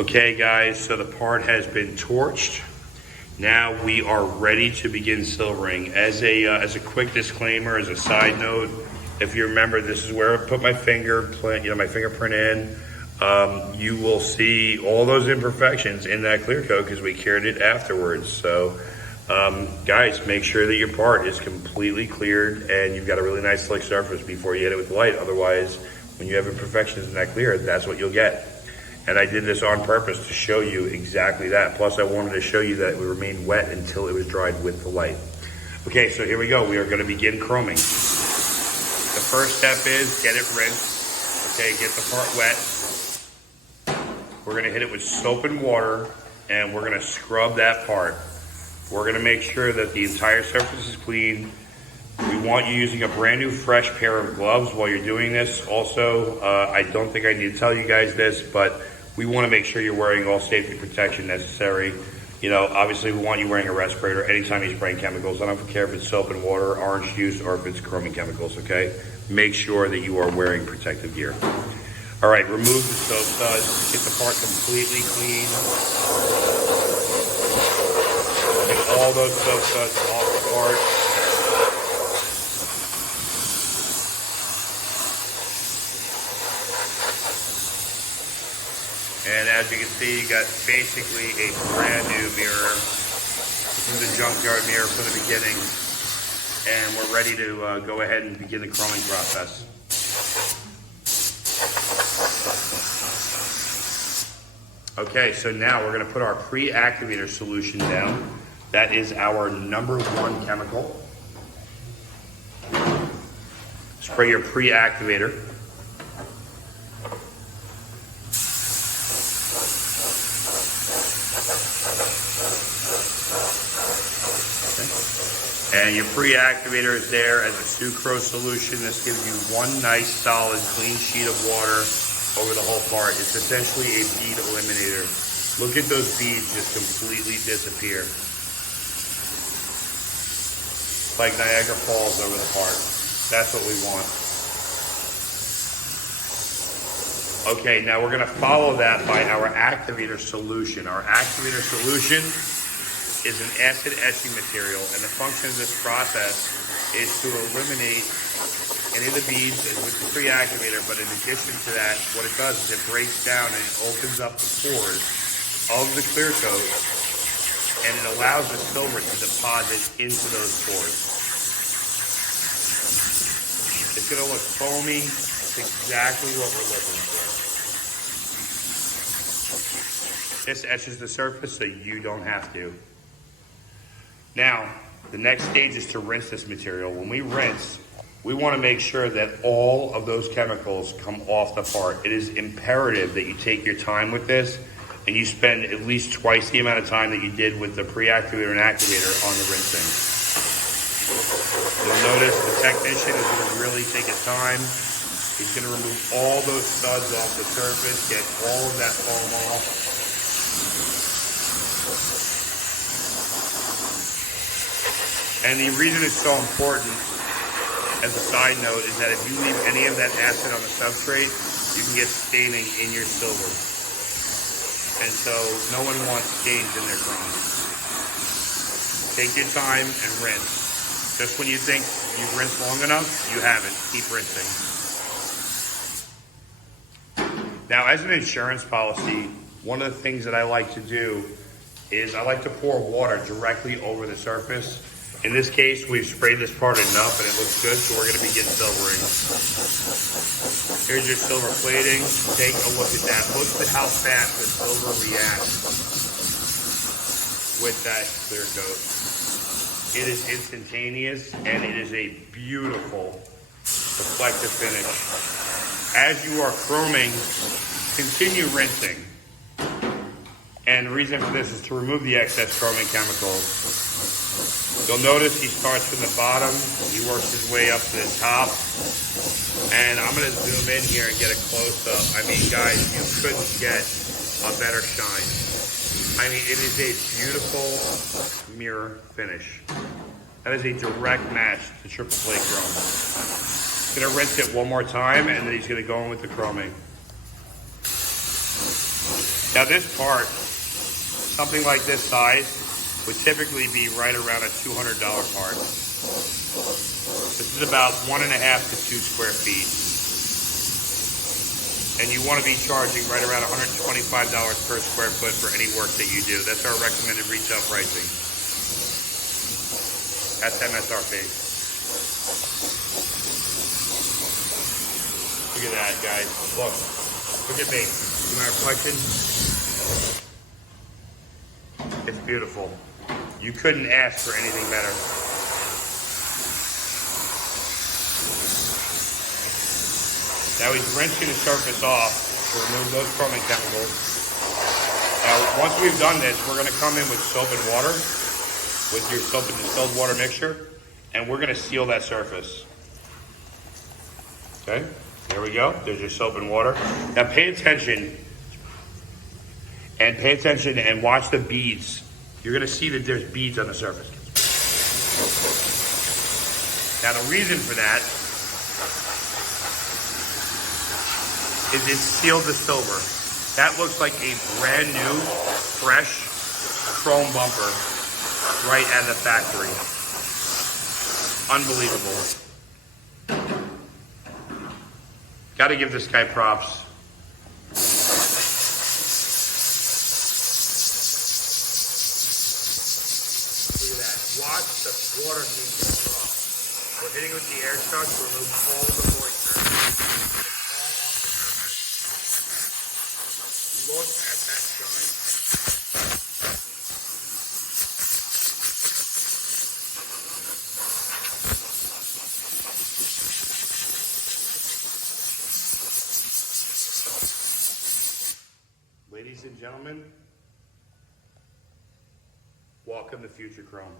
Okay guys, so the part has been torched. Now we are ready to begin silvering. As a quick disclaimer, as a side note, if you remember, this is where I put my fingerprint, my fingerprint in. You will see all those imperfections in that clear coat because we cured it afterwards. So guys, make sure that your part is completely cleared and you've got a really nice slick surface before you hit it with light. Otherwise, when you have imperfections in that clear, that's what you'll get. And I did this on purpose to show you exactly that. Plus, I wanted to show you that it would remain wet until it was dried with the light. Okay, so here we go. We are going to begin chroming. The first step is get it rinsed. Okay, get the part wet. We're going to hit it with soap and water, and we're going to scrub that part. We're going to make sure that the entire surface is clean. We want you using a brand new fresh pair of gloves while you're doing this. Also, I don't think I need to tell you guys this, but we want to make sure you're wearing all safety protection necessary. Obviously we want you wearing a respirator anytime you're spraying chemicals. I don't care if it's soap and water, orange juice, or if it's chroming chemicals, okay? Make sure that you are wearing protective gear. All right, remove the soap suds. Get the part completely clean. Get all those soap suds off the part. And as you can see, you got basically a brand new mirror. This is the junkyard mirror from the beginning. And we're ready to go ahead and begin the chroming process. Okay, so now we're gonna put our pre-activator solution down. That is our #1 chemical. Spray your pre-activator. And your pre-activator is there as a sucrose solution. This gives you one nice, solid, clean sheet of water over the whole part. It's essentially a bead eliminator. Look at those beads just completely disappear. Like Niagara Falls over the part. That's what we want. Okay, now we're gonna follow that by our activator solution. Our activator solution is an acid etching material, and the function of this process is to eliminate any of the beads with the pre-activator, but in addition to that, what it does is it breaks down and it opens up the pores of the clear coat, and it allows the silver to deposit into those pores. It's gonna look foamy. It's exactly what we're looking for. This etches the surface so you don't have to. Now, the next stage is to rinse this material. When we rinse, we want to make sure that all of those chemicals come off the part. It is imperative that you take your time with this and you spend at least twice the amount of time that you did with the pre-activator and activator on the rinsing. You'll notice the technician is going to really take his time. He's going to remove all those studs off the surface, get all of that foam off. And the reason it's so important, as a side note, is that if you leave any of that acid on the substrate, you can get staining in your silver. And so no one wants stains in their chrome. Take your time and rinse. Just when you think you've rinsed long enough, you haven't. Keep rinsing. Now, as an insurance policy, one of the things that I like to do is I like to pour water directly over the surface. In this case, we've sprayed this part enough and it looks good, so we're going to begin silvering. Here's your silver plating. Take a look at that. Look at how fast the silver reacts with that clear coat. It is instantaneous and it is a beautiful reflective finish. As you are chroming, continue rinsing. And the reason for this is to remove the excess chroming chemicals. You'll notice he starts from the bottom, he works his way up to the top, and I'm going to zoom in here and get a close-up. I mean, guys, you couldn't get a better shine. I mean, it is a beautiful mirror finish. That is a direct match to triple plate chrome. He's going to rinse it one more time, and then he's going to go in with the chroming. Now this part, something like this size, would typically be right around a $200 part. This is about 1.5 to 2 square feet. And you want to be charging right around $125 per square foot for any work that you do. That's our recommended retail pricing. That's MSRP. Look at that, guys. Look at me. See my reflection? It's beautiful. You couldn't ask for anything better. Now he's rinsing the surface off to remove those chroming chemicals. Now, once we've done this, we're gonna come in with soap and water, with your soap and distilled water mixture, and we're gonna seal that surface. Okay, there we go. There's your soap and water. Now pay attention and watch the beads. You're gonna see that there's beads on the surface. Now the reason for that is it's sealed to silver. That looks like a brand new, fresh chrome bumper right out of the factory. Unbelievable. Gotta give this guy props. Look at that. Watch the water being blown off. We're hitting with the air chuck to remove all the moisture. Look at that shine. Ladies and gentlemen, welcome to Future Chrome.